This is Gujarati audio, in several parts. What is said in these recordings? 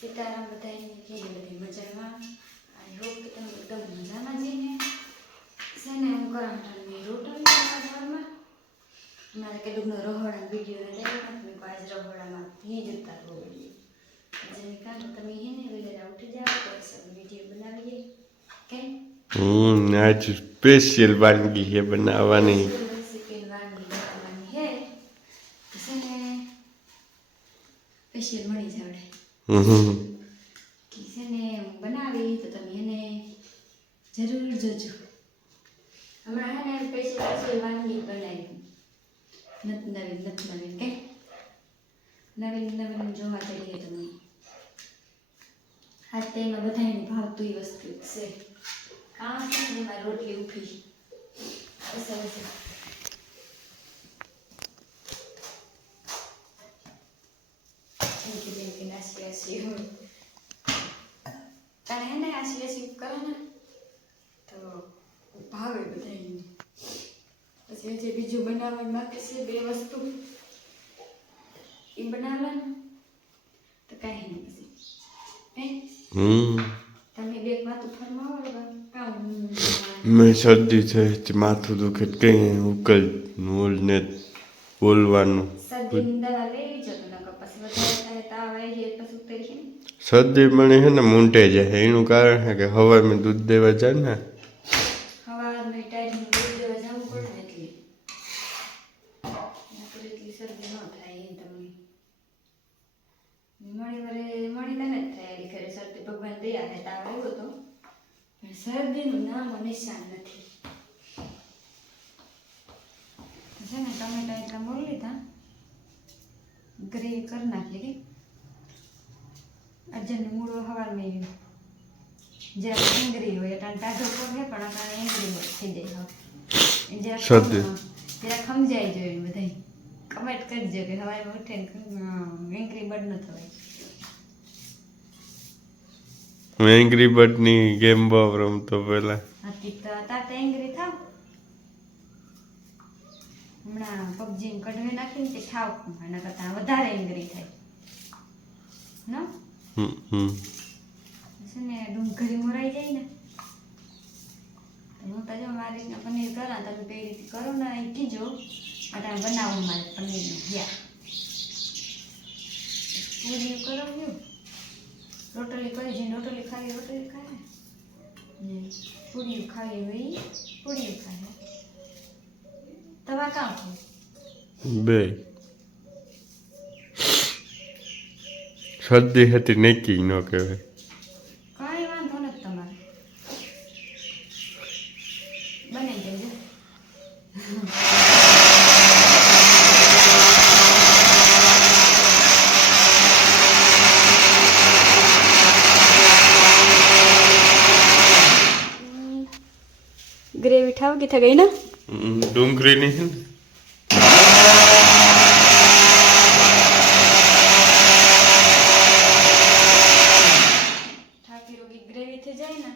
સીતારામ બધાને કેવી બધી મજામાં. આઈ હોપ કે તમે એકદમ મજામાં જઈને છે ને હું કરાંટાની રોટલી બનાવવામાં મારે કેટલુંનો રહોડા વિડીયો ને તમે આજ રહોડામાં ભી જતા રહો જેને કારણે તમે એને વગેરે ઉઠી જાઓ તો સબ વિડીયો બનાવીએ કે आज स्पेशल वानगी है बनावानी રેસીપી વાનગી બનાવવાની હે છે ને સ્પેશિયલ મળી જાવડે છે ને બનાવી તો તમે એને જરૂર જોજો. હમણાં હે ને સ્પેશિયલ વાનગી બનાવી નવીન કે નવીન જોવા જઈએ તમે આજ તેમાં બધાને ભાવતું વસ્તુ છે કાં છે ને એમાં રોટલી ઉભી સરસ કે નાસી હોય તારે હે ને આસી કરે ને તો ભાવે બધાને. પછી જે બીજું બનાવવાનું બાકી છે બે વસ્તુ એ બનાવવા ને તો કાંઈ નહીં પછી હે તમે બે માથું ફરમાવો કામ मैं सर्दी से माथું દુખે કઈ ઉકલ નોલ ને બોલવાનું શરદીની દવા લેવી જો તો પછી વધારે થાય તાવ આવી જાય પછી ઉતરી છે ને सर्दी મને હે ને મૂંઢે જાય એનું કારણ છે કે હવામાં દૂધ દેવા જાય ને હવારની ટાઈમ દૂધ દેવા જવું પડે ને એટલી શરદી ન થાય એ તમને મળી તને જ થાય એની ઘરે શરદી ભગવાન દયા હે તાવ આવ્યો તો પણ શરદીનું નામ નિશાન નથી. છે ને ટમેટા એટલા મોલ લીધા ગ્રેવી કરી નાખીએ કે અજનનું મૂળો હવારમાં જ્યારે એંગરી હોય એટલે ટાઢો પડે પણ આપણે એંગરી થઈ જાય શરદી જરા ખમજાઈ જોઈએ બધા કમેન્ટ કરજો કે હવારમાં ઉઠે એંગરી બર્ડ ન થવાય. હું એંગ્રી બર્ડ ની ગેમ બહુ રમતો પેલા હતી તો તાતે એંગરી થાવ હમણાં પબજી કઢવી નાખીને તે થાવ એના કરતાં વધારે એંગરી થાય ન છે ને ડુંગળી મોરાઈ જાય ને હું તો જો મારી પનીર કરા તમે કઈ રીતે કરો ને એ કીજો અટાણે બનાવું મારે પનીરનું ગયા પૂરી કરાવ્યું રોટલી કરી છે રોટલી ખાવી ને પૂરી ખાવી હોય પૂરી ખાવી તવા કામ ખાવ બે શરદી હતી નેકી ન કહેવાય કાંઈ વાંધો નથી તમારે બનાવી દેજો. ग्रेवी ठाव की था गई ना ડુંગળી ની છે ને ठाकी रोगी ग्रेवी थे जाए ना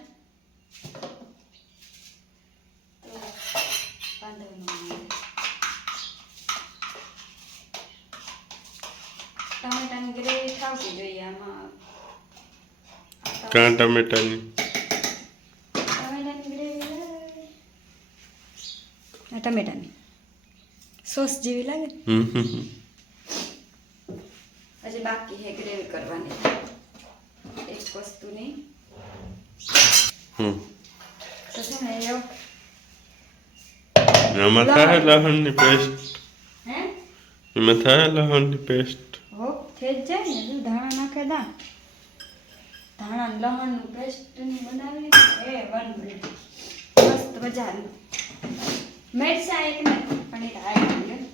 तो टमाटाની ગ્રેવી ઠાવકી જોઈએ આમાં કાં ટમેટાની ટમેટાની સોસ જેવી લાગે હજી બાકી હે ગ્રેવી કરવાની એક વસ્તુની તો છે ને એમાં થાય લસણની પેસ્ટ હે એમાં થાય લસણની પેસ્ટ હો થઈ જ જાય ને ધાણા નાખે ધાણા લસણનું પેસ્ટની બનાવી એ 1 મિનિટ મસ્ત મજાનું મરચાં એક નથી પણ એ આવી ગયું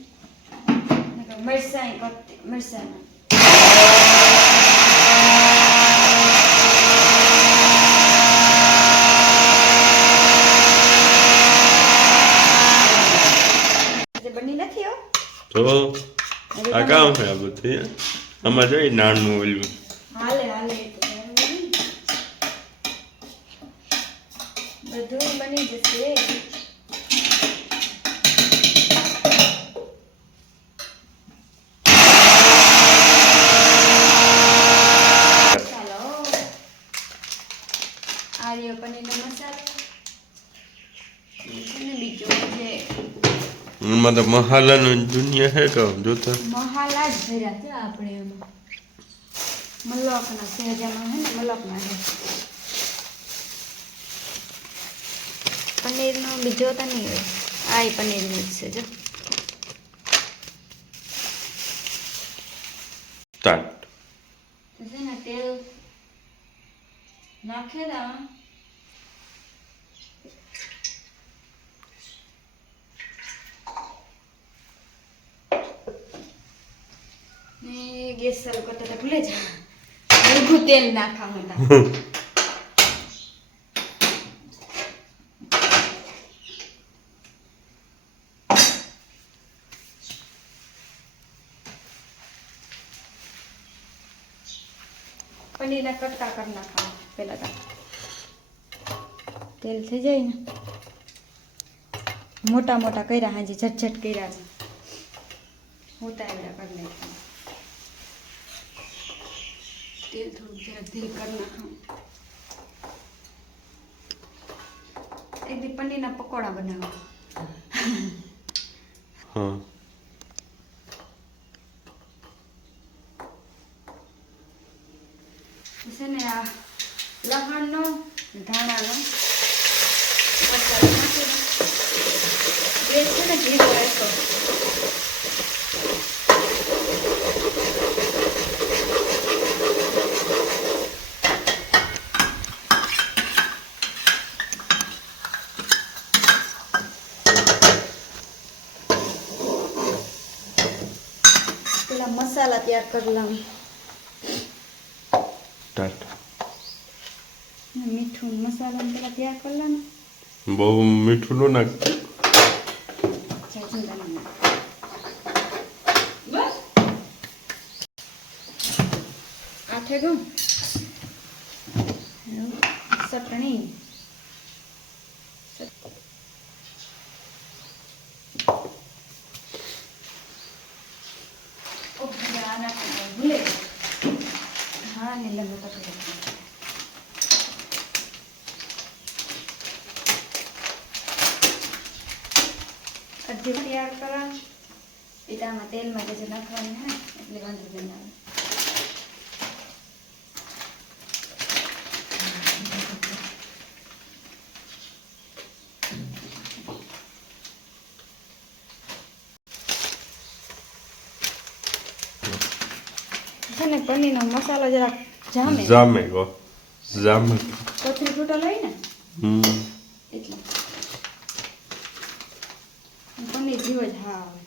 મરચાં કરતી મરચાં બની નથી હો તો આ કામ છે આ બધી આમાં જોઈ નાનું ઓલું હાલે બધું બની જશે. લખણમાં તો મહાલાનું દુનિયા હે કે જોતા મહાલા જ ભર્યા છે આપણે એમાં મલકના સહેજામાં હે ને મલકના છે પનીરનો બીજો તો નહીં હોય આ પનીરનું જ છે જો સ્ટાર્ટ તો છે ને તેલ નાખે દા ને ગેસ ચાલુ કરતા તો ભૂલે જા બધું તેલ નાખવાનું હતા પનીરના કટકા કરી નાખવા પેલા તો તેલ થઈ જાય ને મોટા મોટા કર્યા હાજી ઝટઝટ કર્યા છે ઉતાર્યા કરી નાખવા તેલ થોડું જરાક ધીરે કરી નાખવા એક દી પનીરના પકોડા બનાવવા હા છે ને આ લસણનો ધાણાનો મસાલો નાખી ગેસ છે ને ધીરો રાખો પેલા મસાલા તૈયાર કરી લઉં સ્ટાર્ટ મીઠું મસાલો પેલા તૈયાર કરી લે ને બહુ મીઠું ન નાખ આઠે ગમ ચટણી ભૂલે હા ને લંબો પકડી અડધી તૈયાર કરા પીતામાં તેલમાં જે નાખવાની હે એટલે વાંધો નહીં આવે છે ને પનીરનો મસાલો જરાક જામે જામે ગો જામે કોથળી ફૂટો લઈ ને એટલે પનીર જેવો જ હા આવે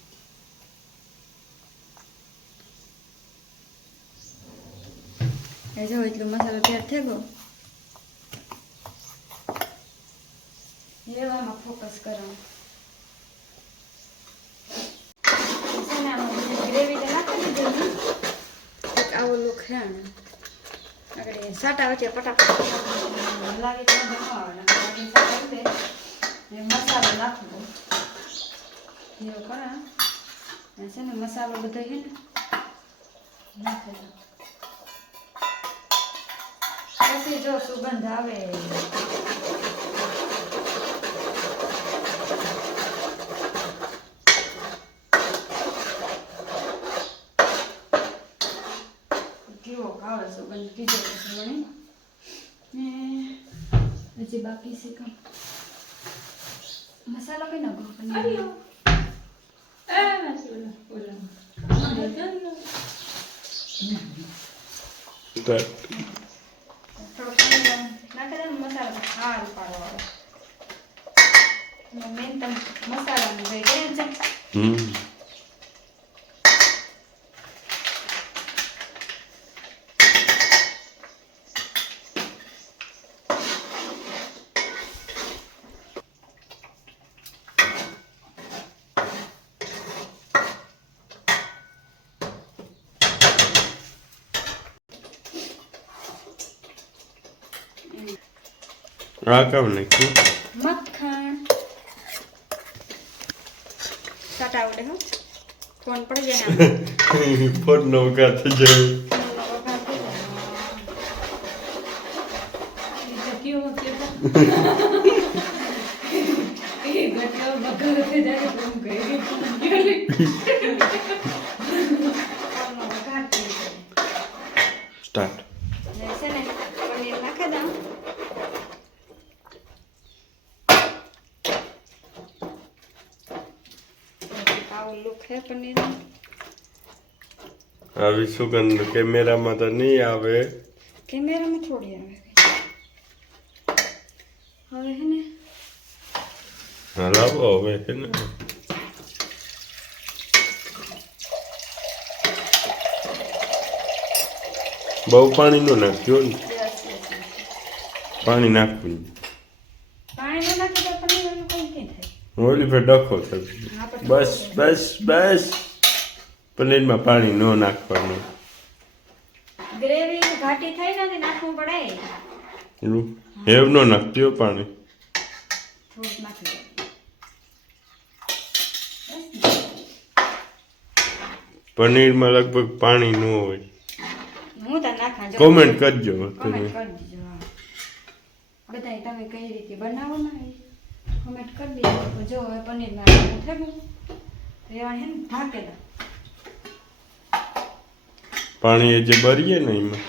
એ જો એટલો મસાલો તૈયાર થઈ ગયો એવામાં ફોકસ કરવાનું ગ્રેવી તો નાખી દીધું એક આવો લુક છે ને આગળ સાટા વચ્ચે પટાપટ લાવી તો મસાલો નાખવો એવું કરા છે ને મસાલો બધો છે ને નાખી દો પછી જો સુગંધ આવે કેવો ખાવે સુગંધ કીધો મને ને હજી બાકી છે કામ મસાલો કઈ નાખો મસાલો હાલ પાડવાનો મેન તમે મસાલાનું ગઈ ગયા છે આ કામ નાખ્યું મક્ખણ સાટા આવડે હો ફોન પડી જાય ને ફોન નો વગા થઈ જાય એ ગટ્યો બગર થઈ જાય તો હું ગઈ ઓરનો વઘાર થઈ જાય. સ્ટાર્ટ. એટલે છે ને પનીર નાખી દઉં. આવું લુક હે પનીરનું. આવી સુગંધ કેમેરામાં તો નહીં આવે. કેમેરામાં થોડી આવે. હવે હે ને હલાવો હવે છે ને. બહુ પાણી નો નાખજો ને. પાણી નાખવું. પાણી ન નાખે તો પનીરનું કંઈ કંઈ થાય. ઓલી ફેર ડખો થશે. બસ બસ બસ. પનીરમાં પાણી ન નાખવાનું. ગ્રેવી ઘાટી થઈ નથી નાખવું પડે. એવું હેવ નો નાખજો પાણી. થોડુંક નાખી દો. પનીરમાં લગભગ પાણી ન હોય. હું તો નાખા જો. કોમેન્ટ કરજો કમેન્ટ તમે. કરી દીજો. બધાય તમે કઈ રીતે બનાવો ને કમેન્ટ કરી દીજો. તો જો હવે પનીરમાં નાખવું થઈ ગયું. રેવાણ હે ને ઢાંકે દો. પાણી એ જે ભરીએ ને એમાં